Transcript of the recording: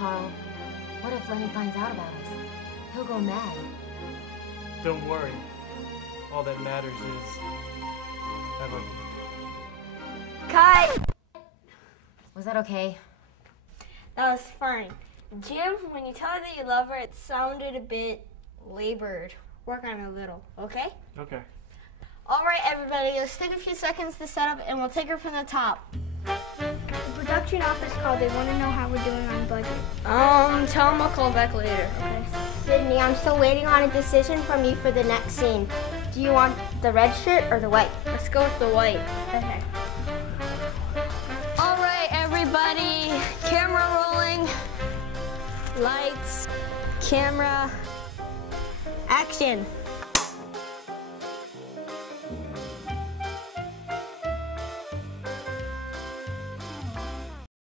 Carl. What if Lenny finds out about us? He'll go mad. Don't worry. All that matters is I love you. Cut! Was that okay? That was fine. Jim, when you tell her that you love her, it sounded a bit labored. Work on it a little, okay? Okay. All right, everybody, let's take a few seconds to set up, and we'll take her from the top. The production office called. They want to know how we're doing on budget. Tell them I'll call back later. Okay. Sydney, I'm still waiting on a decision from you for the next scene. Do you want the red shirt or the white? Let's go with the white. Okay. All right, everybody, camera rolling. Lights, camera, action.